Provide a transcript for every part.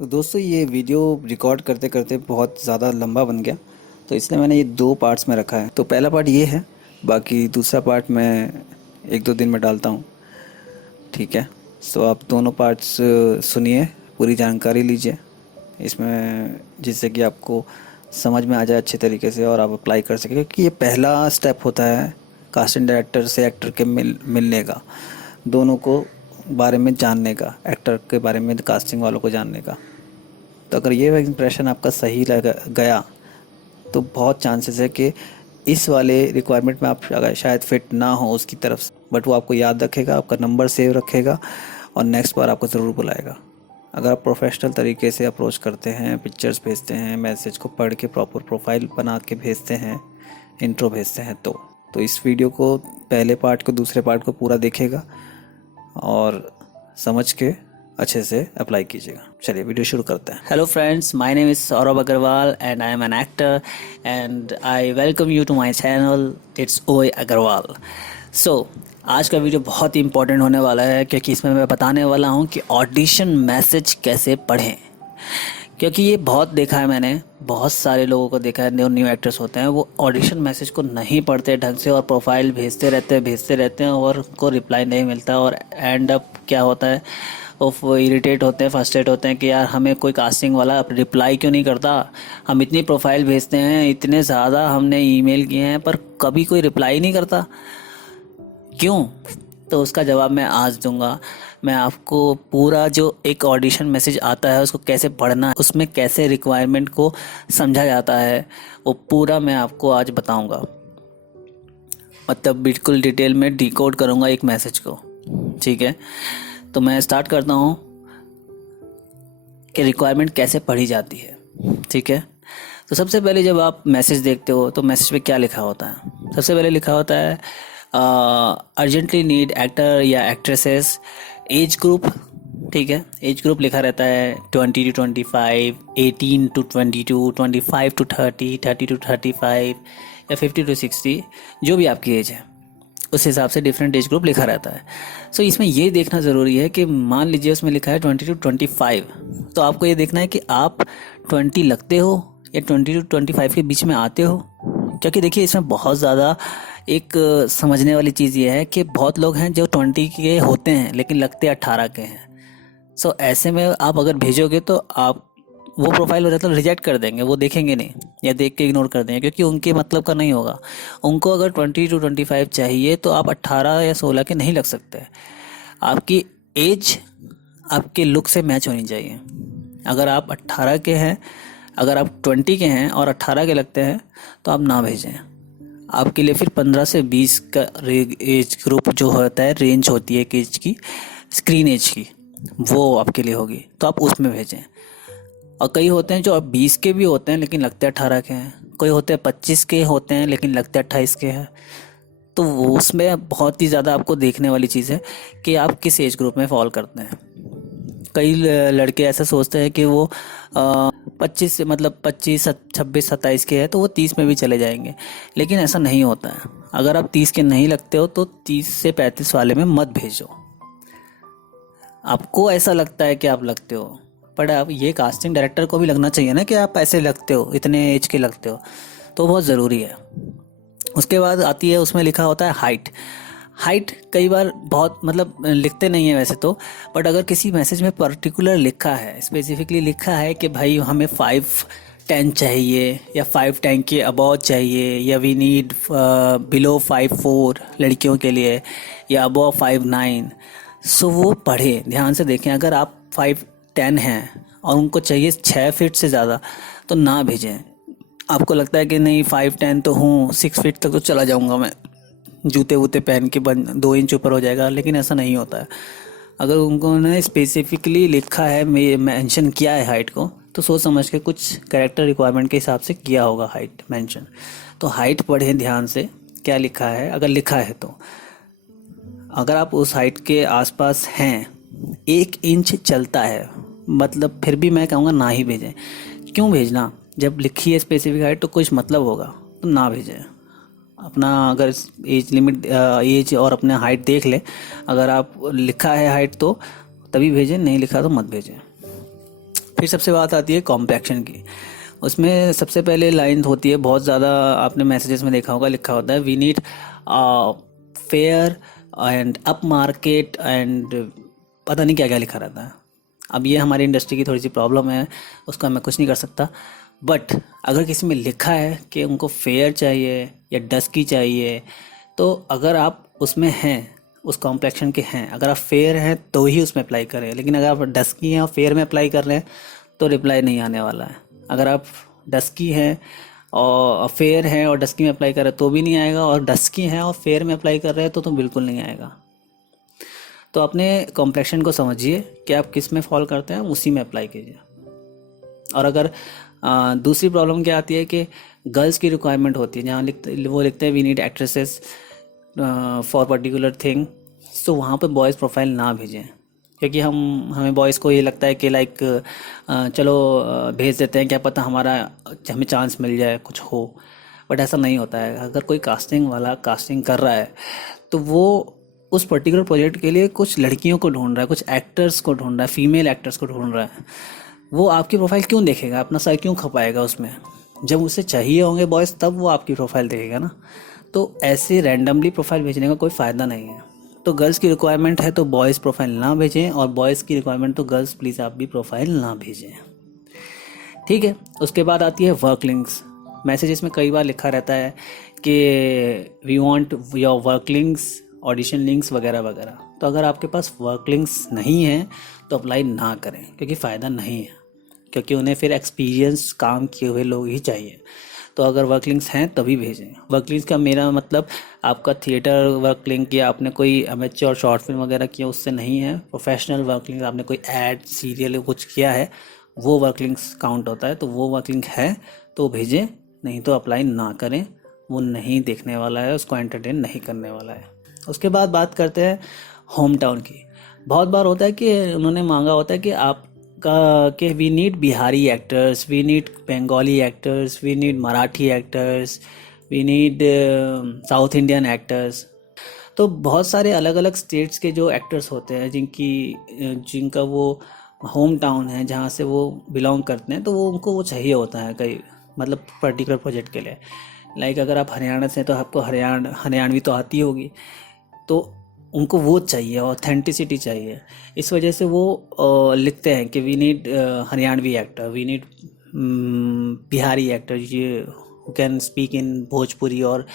तो दोस्तों ये वीडियो रिकॉर्ड करते करते बहुत ज़्यादा लंबा बन गया, तो इसलिए मैंने ये दो पार्ट्स में रखा है। तो पहला पार्ट ये है, बाकी दूसरा पार्ट मैं एक दो दिन में डालता हूँ। ठीक है, सो आप दोनों पार्ट्स सुनिए, पूरी जानकारी लीजिए इसमें, जिससे कि आपको समझ में आ जाए अच्छे तरीके से और आप अप्लाई कर सकें, क्योंकि ये पहला स्टेप होता है कास्टिंग डायरेक्टर से एक्टर के मिलने का, दोनों को बारे में जानने का, एक्टर के बारे में कास्टिंग वालों को जानने का। तो अगर ये इम्प्रेशन आपका सही लग गया तो बहुत चांसेस है कि इस वाले रिक्वायरमेंट में आप अगर शायद फिट ना हो उसकी तरफ से, बट वो आपको याद रखेगा, आपका नंबर सेव रखेगा और नेक्स्ट बार आपको ज़रूर बुलाएगा। अगर आप प्रोफेशनल तरीके से अप्रोच करते हैं, पिक्चर्स भेजते हैं, मैसेज को पढ़ के प्रॉपर प्रोफाइल बना के भेजते हैं, इंट्रो भेजते हैं, तो इस वीडियो को, पहले पार्ट को, दूसरे पार्ट को पूरा देखेगा और समझ के अच्छे से अप्लाई कीजिएगा। चलिए वीडियो शुरू करते हैं। Hello friends, my name is Saurabh Agarwal and I am an actor and I welcome you to my channel. It's OA Agarwal. So आज का वीडियो बहुत ही इंपॉर्टेंट होने वाला है, क्योंकि इसमें मैं बताने वाला हूँ कि ऑडिशन मैसेज कैसे पढ़ें। क्योंकि ये बहुत देखा है मैंने, बहुत सारे लोगों को देखा है, न्यू एक्टर्स होते हैं, वो ऑडिशन मैसेज को नहीं पढ़ते ढंग से और प्रोफाइल भेजते रहते हैं और उनको रिप्लाई नहीं मिलता और एंड अप क्या होता है, वो इरिटेट होते हैं, फ्रस्ट्रेट होते हैं कि यार हमें कोई कास्टिंग वाला रिप्लाई क्यों नहीं करता। हम इतनी प्रोफाइल भेजते हैं, इतने ज़्यादा हमने ईमेल किए हैं, पर कभी कोई रिप्लाई नहीं करता, क्यों? तो उसका जवाब मैं आज दूंगा। मैं आपको पूरा जो एक ऑडिशन मैसेज आता है उसको कैसे पढ़ना है, उसमें कैसे रिक्वायरमेंट को समझा जाता है, वो पूरा मैं आपको आज बताऊंगा। मतलब बिल्कुल डिटेल में डिकोड करूंगा एक मैसेज को। ठीक है, तो मैं स्टार्ट करता हूँ कि रिक्वायरमेंट कैसे पढ़ी जाती है। ठीक है, तो सबसे पहले जब आप मैसेज देखते हो तो मैसेज पे क्या लिखा होता है? सबसे पहले लिखा होता है अर्जेंटली नीड एक्टर या एक्ट्रेसेस, एज ग्रुप। ठीक है, एज ग्रुप लिखा रहता है 20 to 25, 18 to 22, 25 to 30, 30 to 35 या 50 to 60, जो भी आपकी एज है उस हिसाब से डिफरेंट एज ग्रुप लिखा रहता है। सो इसमें ये देखना ज़रूरी है कि मान लीजिए उसमें लिखा है 20 to 25, तो आपको ये देखना है कि आप 20 लगते हो या 20 to 25 के बीच में आते हो। क्योंकि देखिए इसमें बहुत ज़्यादा एक समझने वाली चीज़ ये है कि बहुत लोग हैं जो 20 के होते हैं लेकिन लगते 18 के हैं। सो ऐसे में आप अगर भेजोगे तो आप वो प्रोफाइल हो जाता है, रिजेक्ट कर देंगे, वो देखेंगे नहीं या देख के इग्नोर कर देंगे, क्योंकि उनके मतलब का नहीं होगा। उनको अगर 20 to 25 चाहिए तो आप 18 या 16 के नहीं लग सकते। आपकी एज आपके लुक से मैच होनी चाहिए। अगर आप 18 के हैं, अगर आप 20 के हैं और 18 के लगते हैं तो आप ना भेजें। आपके लिए फिर 15 से 20 का एज ग्रुप जो होता है, रेंज होती है एक एज की, स्क्रीन एज की, वो आपके लिए होगी, तो आप उसमें भेजें। और कई होते हैं जो अब 20 के भी होते हैं लेकिन लगते 18 के हैं, कोई होते हैं 25 के होते हैं लेकिन लगते 28 के हैं। तो वो उसमें बहुत ही ज़्यादा आपको देखने वाली चीज़ है कि आप किस एज ग्रुप में फॉल करते हैं। कई लड़के ऐसा सोचते हैं कि वो 25 से, मतलब 25, 26, 27 के हैं तो वो 30 में भी चले जाएंगे, लेकिन ऐसा नहीं होता है। अगर आप 30 के नहीं लगते हो तो 30 से 35 वाले में मत भेजो। आपको ऐसा लगता है कि आप लगते हो, पर अब ये कास्टिंग डायरेक्टर को भी लगना चाहिए ना कि आप ऐसे लगते हो, इतने एज के लगते हो, तो बहुत ज़रूरी है। उसके बाद आती है, उसमें लिखा होता है हाइट। हाइट कई बार बहुत, मतलब लिखते नहीं है वैसे तो, बट अगर किसी मैसेज में पर्टिकुलर लिखा है, स्पेसिफिकली लिखा है कि भाई हमें 5'10" चाहिए या 5'10" के अबव चाहिए, या वी नीड बिलो 5'4" लड़कियों के लिए, या अबव 5'9", सो वो पढ़े, ध्यान से देखें। अगर आप 5'10" हैं और उनको चाहिए 6 फीट से ज़्यादा तो ना भेजें। आपको लगता है कि नहीं 5'10" तो हूँ, 6 फीट तक तो चला जाऊँगा मैं, जूते वूते पहन के 2 इंच ऊपर हो जाएगा, लेकिन ऐसा नहीं होता है। अगर उन्होंने स्पेसिफिकली लिखा है, मेंशन किया है हाइट को, तो सोच समझ के कुछ कैरेक्टर रिक्वायरमेंट के हिसाब से किया होगा हाइट मेंशन। तो हाइट पढ़ें ध्यान से क्या लिखा है, अगर लिखा है तो। अगर आप उस हाइट के आसपास हैं, 1 इंच चलता है, मतलब फिर भी मैं कहूँगा ना ही भेजें। क्यों भेजना? जब लिखी है स्पेसिफिक हाइट तो कुछ मतलब होगा, तो ना भेजें। अपना अगर एज लिमिट, एज और अपने हाइट देख ले। अगर आप लिखा है हाइट तो तभी भेजें, नहीं लिखा तो मत भेजें। फिर सबसे बात आती है कॉम्प्लेक्शन की। उसमें सबसे पहले लाइन होती है, बहुत ज़्यादा आपने मैसेजेस में देखा होगा, लिखा होता है we need fair and up market and पता नहीं क्या क्या लिखा रहता है। अब ये हमारी इंडस्ट्री की थोड़ी सी प्रॉब्लम है, उसका मैं कुछ नहीं कर सकता। बट अगर किसी में लिखा है कि उनको फेयर चाहिए या डस्की चाहिए, तो अगर आप उसमें हैं, उस कॉम्प्लेक्शन के हैं, अगर आप फेयर हैं तो ही उसमें अप्लाई करें। लेकिन अगर आप डस्की हैं और फेयर में अप्लाई कर रहे हैं तो रिप्लाई नहीं आने वाला है। अगर आप डस्की हैं और फेयर हैं और डस्की में अप्लाई कर रहे हैं तो भी नहीं आएगा, और डस्की हैं और फेयर में अप्लाई कर रहे हैं तो बिल्कुल नहीं आएगा। तो अपने कॉम्प्लेक्शन को समझिए कि आप किस में फॉल करते हैं, उसी में अप्लाई कीजिए। और अगर दूसरी प्रॉब्लम क्या आती है कि गर्ल्स की रिक्वायरमेंट होती है, जहाँ वो लिखते हैं we need actresses for particular thing, तो वहाँ पे बॉयज़ प्रोफाइल ना भेजें। क्योंकि हमें बॉयज़ को ये लगता है कि लाइक चलो भेज देते हैं, क्या पता हमें चांस मिल जाए, कुछ हो। बट ऐसा नहीं होता है। अगर कोई कास्टिंग वाला कास्टिंग कर रहा है तो वो उस पर्टिकुलर प्रोजेक्ट के लिए कुछ लड़कियों को ढूंढ रहा है, कुछ एक्टर्स को ढूंढ रहा है, फीमेल एक्टर्स को ढूंढ रहा है। वो आपकी प्रोफाइल क्यों देखेगा, अपना सर क्यों खपाएगा उसमें? जब उसे चाहिए होंगे बॉयज़ तब वो आपकी प्रोफाइल देखेगा ना। तो ऐसे रैंडमली प्रोफाइल भेजने का कोई फ़ायदा नहीं है। तो गर्ल्स की रिक्वायरमेंट है तो बॉयज़ प्रोफाइल ना भेजें, और बॉयज़ की रिक्वायरमेंट तो गर्ल्स प्लीज़ आप भी प्रोफाइल ना भेजें, ठीक है। उसके बाद आती है वर्क लिंक्स। मैसेजेस में कई बार लिखा रहता है कि we want your work links, audition links वगैरह वगैरह। तो अगर आपके पास वर्क लिंक्स नहीं हैं तो अप्लाई ना करें, क्योंकि फ़ायदा नहीं है। क्योंकि उन्हें फिर एक्सपीरियंस काम किए हुए लोग ही चाहिए। तो अगर वर्क लिंक्स हैं तभी भेजें। वर्क लिंक्स का मेरा मतलब आपका थिएटर वर्क लिंक या आपने कोई अमेच्योर शॉर्ट फिल्म वगैरह किया उससे नहीं है। प्रोफेशनल वर्क लिंक, आपने कोई ऐड सीरियल कुछ किया है, वो वर्क लिंक्स काउंट होता है। तो वो वर्क लिंक है तो भेजें, नहीं तो अप्लाई ना करें। वो नहीं देखने वाला है, उसको एंटरटेन नहीं करने वाला है। उसके बाद बात करते हैं होम टाउन की। बहुत बार होता है कि उन्होंने मांगा होता है कि आप कि we need Bihari actors, we need Bengali actors, we need Marathi actors, we need south Indian actors. तो बहुत सारे अलग अलग स्टेट्स के जो एक्टर्स होते हैं जिनका वो होम टाउन है, जहाँ से वो बिलोंग करते हैं, तो उनको वो चाहिए होता है कई मतलब पर्टिकुलर प्रोजेक्ट के लिए। लाइक अगर आप हरियाणा से हैं तो आपको हरियाणवी तो आती होगी, तो उनको वो चाहिए, ऑथेंटिसिटी चाहिए। इस वजह से वो लिखते हैं कि we need Haryanvi actor, we need Bihari actor ये who can speak in Bhojpuri और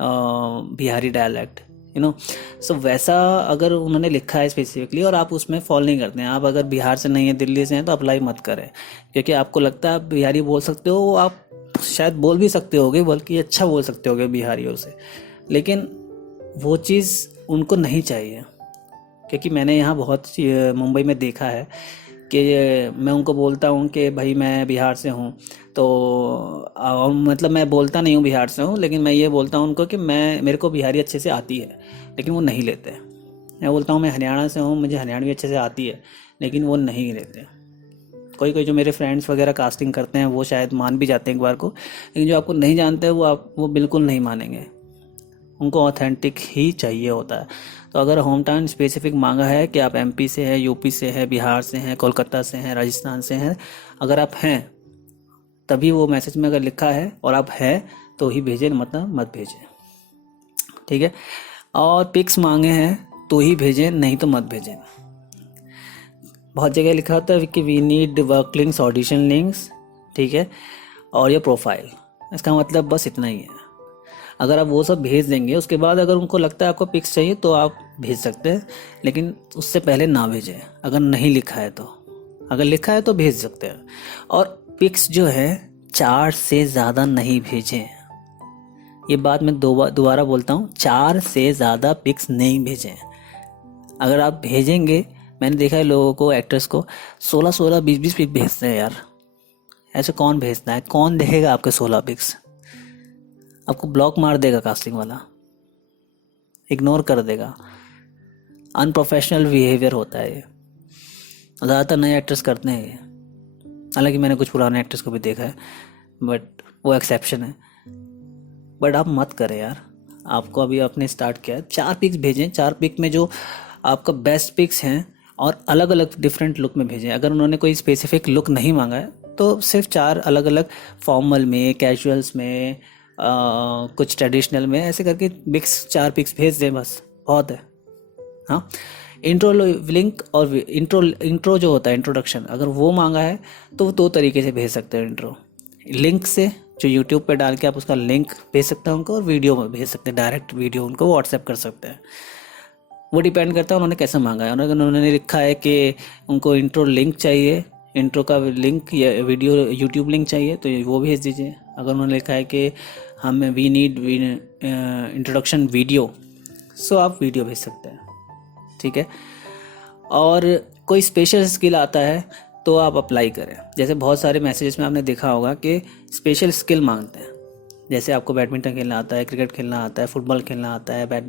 Bihari dialect, you know. So वैसा अगर उन्होंने लिखा है स्पेसिफिकली और आप उसमें फॉलो नहीं करते हैं, आप अगर बिहार से नहीं है, दिल्ली से हैं, तो अप्लाई मत करें। क्योंकि आपको लगता है आप बिहारी बोल सकते हो, आप शायद बोल भी सकते होगे, बल्कि अच्छा बोल सकते होगे बिहारियों से, लेकिन वो चीज़ उनको नहीं चाहिए। क्योंकि मैंने यहाँ बहुत मुंबई में देखा है कि मैं उनको बोलता हूँ कि भाई मैं बिहार से हूँ, तो मतलब मैं बोलता नहीं हूँ बिहार से हूँ, लेकिन मैं ये बोलता हूँ उनको कि मेरे को बिहारी अच्छे से आती है, लेकिन वो नहीं लेते। मैं बोलता हूँ मैं हरियाणा से हूँ, मुझे हरियाणवी अच्छे से आती है, लेकिन वो नहीं लेते। कोई कोई जो मेरे फ्रेंड्स वगैरह कास्टिंग करते हैं वो शायद मान भी जाते हैं एक बार को, लेकिन जो आपको नहीं जानते हैं वो बिल्कुल नहीं मानेंगे। उनको ऑथेंटिक ही चाहिए होता है। तो अगर होम टाउन स्पेसिफिक मांगा है कि आप एमपी से हैं, यूपी से हैं, बिहार से हैं, कोलकाता से हैं, राजस्थान से हैं, अगर आप हैं तभी वो मैसेज में अगर लिखा है और आप हैं तो ही भेजें, मतलब मत भेजें, ठीक है। और पिक्स मांगे हैं तो ही भेजें, नहीं तो मत भेजें। बहुत जगह लिखा होता है कि we need work links, audition links, ठीक है, और ये प्रोफाइल। इसका मतलब बस इतना ही है। अगर आप वो सब भेज देंगे, उसके बाद अगर उनको लगता है आपको पिक्स चाहिए तो आप भेज सकते हैं, लेकिन उससे पहले ना भेजें अगर नहीं लिखा है तो। अगर लिखा है तो भेज सकते हैं। और पिक्स जो है 4 से ज़्यादा नहीं भेजें। ये बात मैं दोबारा बोलता हूँ, 4 से ज़्यादा पिक्स नहीं भेजें। अगर आप भेजेंगे, मैंने देखा है लोगों को, एक्टर्स को 16-16, 20-20 पिक भेजते हैं यार। ऐसे कौन भेजता है? कौन देखेगा आपके 16 पिक्स? आपको ब्लॉक मार देगा कास्टिंग वाला, इग्नोर कर देगा। अनप्रोफेशनल बिहेवियर होता है ये, ज़्यादातर नए एक्टर्स करते हैं ये। हालांकि मैंने कुछ पुराने एक्टर्स को भी देखा है, बट वो एक्सेप्शन है। बट आप मत करें यार, आपको अभी आपने स्टार्ट किया है, 4 पिक्स भेजें। 4 पिक में जो आपका बेस्ट पिक्स हैं और अलग अलग डिफरेंट लुक में भेजें। अगर उन्होंने कोई स्पेसिफिक लुक नहीं मांगा है तो सिर्फ 4 अलग अलग फॉर्मल में, कैजुअल्स में, कुछ ट्रेडिशनल में, ऐसे करके मिक्स 4 पिक्स भेज दें, बस बहुत है। हाँ, इंट्रो लिंक और इंट्रो जो होता है इंट्रोडक्शन, अगर वो मांगा है तो वो 2 तरीके से भेज सकते हैं। इंट्रो लिंक से, जो यूट्यूब पे डाल के आप उसका लिंक भेज सकते हैं उनको, और वीडियो में भेज सकते हैं, डायरेक्ट वीडियो उनको व्हाट्सएप कर सकते हैं। वो डिपेंड करता है उन्होंने कैसे मांगा है। अगर उन्होंने लिखा है कि उनको इंट्रो लिंक चाहिए, इंट्रो का लिंक या वीडियो यूट्यूब लिंक चाहिए, तो वो भेज दीजिए। अगर उन्होंने लिखा है कि हमें वी नीड इंट्रोडक्शन वीडियो, सो आप वीडियो भेज सकते हैं, ठीक है। और कोई स्पेशल स्किल आता है तो आप अप्लाई करें। जैसे बहुत सारे मैसेजेस में आपने देखा होगा कि स्पेशल स्किल मांगते हैं। जैसे आपको बैडमिंटन खेलना आता है, क्रिकेट खेलना आता है, फुटबॉल खेलना आता है,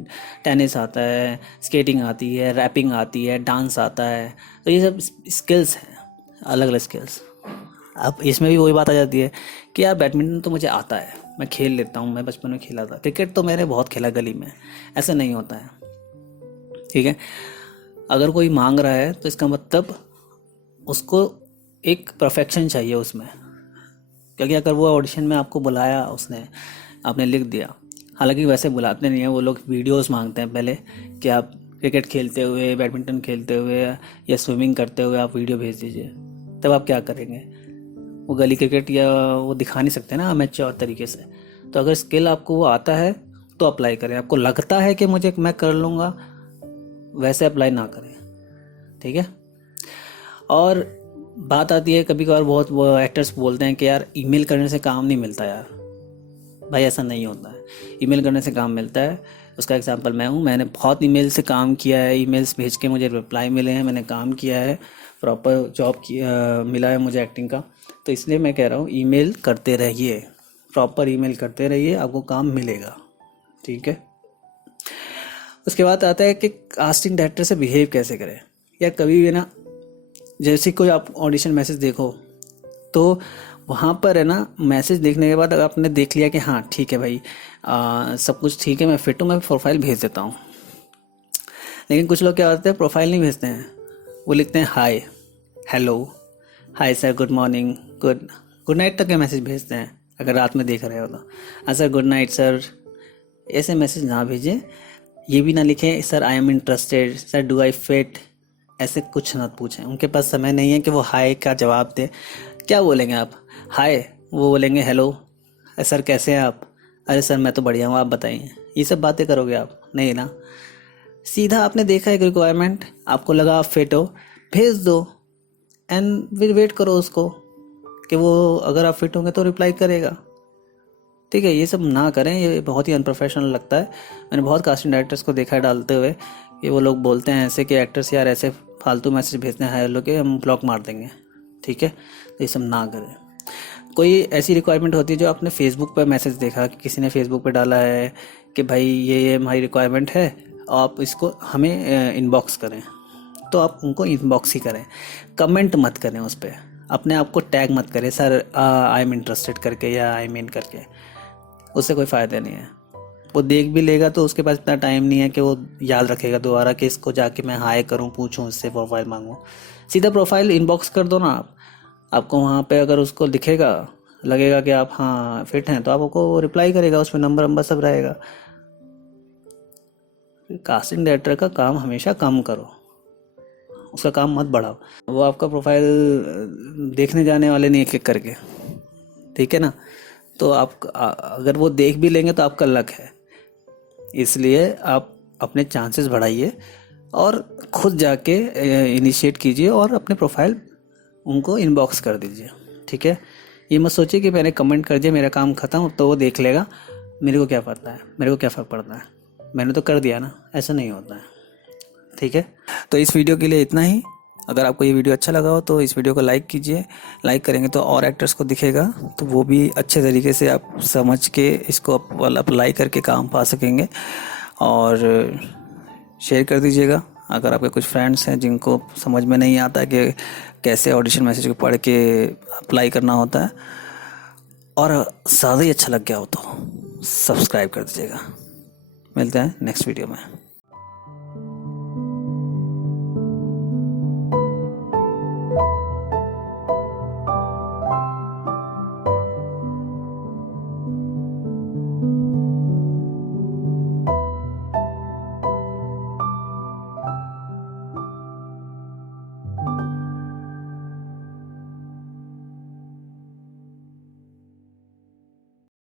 टेनिस आता है, स्केटिंग आती है, रैपिंग आती है, डांस आता है, तो ये सब स्किल्स हैं, अलग अलग स्किल्स। अब इसमें भी वही बात आ जाती है कि यार बैडमिंटन तो मुझे आता है, मैं खेल लेता हूँ, मैं बचपन में खेला था, क्रिकेट तो मैंने बहुत खेला गली में, ऐसा नहीं होता है, ठीक है। अगर कोई मांग रहा है तो इसका मतलब उसको एक परफेक्शन चाहिए उसमें, क्योंकि अगर वो ऑडिशन में आपको बुलाया उसने, आपने लिख दिया, हालांकि वैसे बुलाते नहीं हैं वो लोग, वीडियोस मांगते हैं पहले कि आप क्रिकेट खेलते हुए, बैडमिंटन खेलते हुए या स्विमिंग करते हुए आप वीडियो भेज दीजिए। तब आप क्या करेंगे? वो गली क्रिकेट या वो दिखा नहीं सकते ना मैच्योर तरीके से। तो अगर स्किल आपको वो आता है तो अप्लाई करें। आपको लगता है कि मैं कर लूँगा, वैसे अप्लाई ना करें, ठीक है। और बात आती है कभी कभार, बहुत वो एक्टर्स बोलते हैं कि यार ईमेल करने से काम नहीं मिलता। यार भाई ऐसा नहीं होता है, ईमेल करने से काम मिलता है। उसका एग्जांपल मैं हूँ, मैंने बहुत ईमेल से काम किया है, ईमेल्स भेज के मुझे रिप्लाई मिले हैं, मैंने काम किया है, प्रॉपर जॉब मिला है मुझे एक्टिंग का। तो इसलिए मैं कह रहा हूँ ईमेल करते रहिए, प्रॉपर ईमेल करते रहिए, आपको काम मिलेगा, ठीक है। उसके बाद आता है कि कास्टिंग डायरेक्टर से बिहेव कैसे करें। या कभी भी ना, जैसे कोई आप ऑडिशन मैसेज देखो तो वहाँ पर है ना, मैसेज देखने के बाद अगर आपने देख लिया कि हाँ ठीक है भाई, सब कुछ ठीक है, मैं फिट हूँ, मैं प्रोफाइल भेज देता हूँ। लेकिन कुछ लोग क्या होते हैं, प्रोफाइल नहीं भेजते हैं, वो लिखते हैं hi, hello, hi sir, good morning, good night तक के मैसेज भेजते हैं अगर रात में देख रहे हो तो। हाँ सर, गुड नाइट सर, ऐसे मैसेज ना भेजें। ये भी ना लिखें sir I am interested, sir do I fit, ऐसे कुछ ना पूछें। उनके पास समय नहीं है कि वो हाय का जवाब दे। क्या बोलेंगे आप? हाय, वो बोलेंगे हेलो, सर कैसे हैं आप, अरे सर मैं तो बढ़िया हूँ, आप बताइए। ये सब बातें करोगे आप? नहीं ना। सीधा आपने देखा एक रिक्वायरमेंट, आपको लगा आप फिट हो, भेज दो, एंड फिर वेट करो उसको कि वो अगर आप फिट होंगे तो रिप्लाई करेगा, ठीक है। ये सब ना करें, ये बहुत ही अनप्रोफेशनल लगता है। मैंने बहुत कास्टिंग डायरेक्टर्स को देखा है डालते हुए कि वो लोग बोलते हैं ऐसे कि एक्टर्स यार ऐसे फालतू मैसेज भेजते हैं, हाय लोग के हम ब्लॉक मार देंगे, ठीक है। तो ये सब ना करें। कोई ऐसी रिक्वायरमेंट होती है जो आपने फेसबुक पर मैसेज देखा कि किसी ने फेसबुक पर डाला है कि भाई ये हमारी रिक्वायरमेंट है, आप इसको हमें इनबॉक्स करें, तो आप उनको इनबॉक्स ही करें, कमेंट मत करें उस पर, अपने आप को टैग मत करें सर आई एम इंटरेस्टेड करके या आई मीन करके, उससे कोई फ़ायदा नहीं है। वो देख भी लेगा तो उसके पास इतना टाइम नहीं है कि वो याद रखेगा दोबारा कि इसको जाके मैं हाय करूं, पूछूं, इससे प्रोफाइल मांगूं। सीधा प्रोफाइल इनबॉक्स कर दो ना आप। आपको वहाँ पे अगर उसको दिखेगा, लगेगा कि आप हाँ फिट हैं, तो आपको रिप्लाई करेगा, उसमें नंबर सब रहेगा। कास्टिंग डायरेक्टर का काम हमेशा कम करो, उसका काम मत बढ़ाओ। वो आपका प्रोफाइल देखने जाने वाले नहीं एक एक करके, ठीक है ना। तो आप अगर वो देख भी लेंगे तो आपका लक है। इसलिए आप अपने चांसेस बढ़ाइए और खुद जाके इनिशिएट कीजिए और अपने प्रोफाइल उनको इनबॉक्स कर दीजिए, ठीक है। ये मत सोचिए कि मैंने कमेंट कर दिया मेरा काम ख़त्म, अब तो वो देख लेगा, मेरे को क्या पता है, मेरे को क्या फ़र्क पड़ता है, मैंने तो कर दिया ना। ऐसा नहीं होता है, ठीक है। तो इस वीडियो के लिए इतना ही। अगर आपको ये वीडियो अच्छा लगा हो तो इस वीडियो को लाइक कीजिए। लाइक करेंगे तो और एक्टर्स को दिखेगा, तो वो भी अच्छे तरीके से आप समझ के इसको अप्लाई करके काम पा सकेंगे। और शेयर कर दीजिएगा अगर आपके कुछ फ्रेंड्स हैं जिनको समझ में नहीं आता कि कैसे ऑडिशन मैसेज को पढ़ के अप्लाई करना होता है, और ज़्यादा ही अच्छा लग गया हो तो सब्सक्राइब कर दीजिएगा। मिलते हैं नेक्स्ट वीडियो में।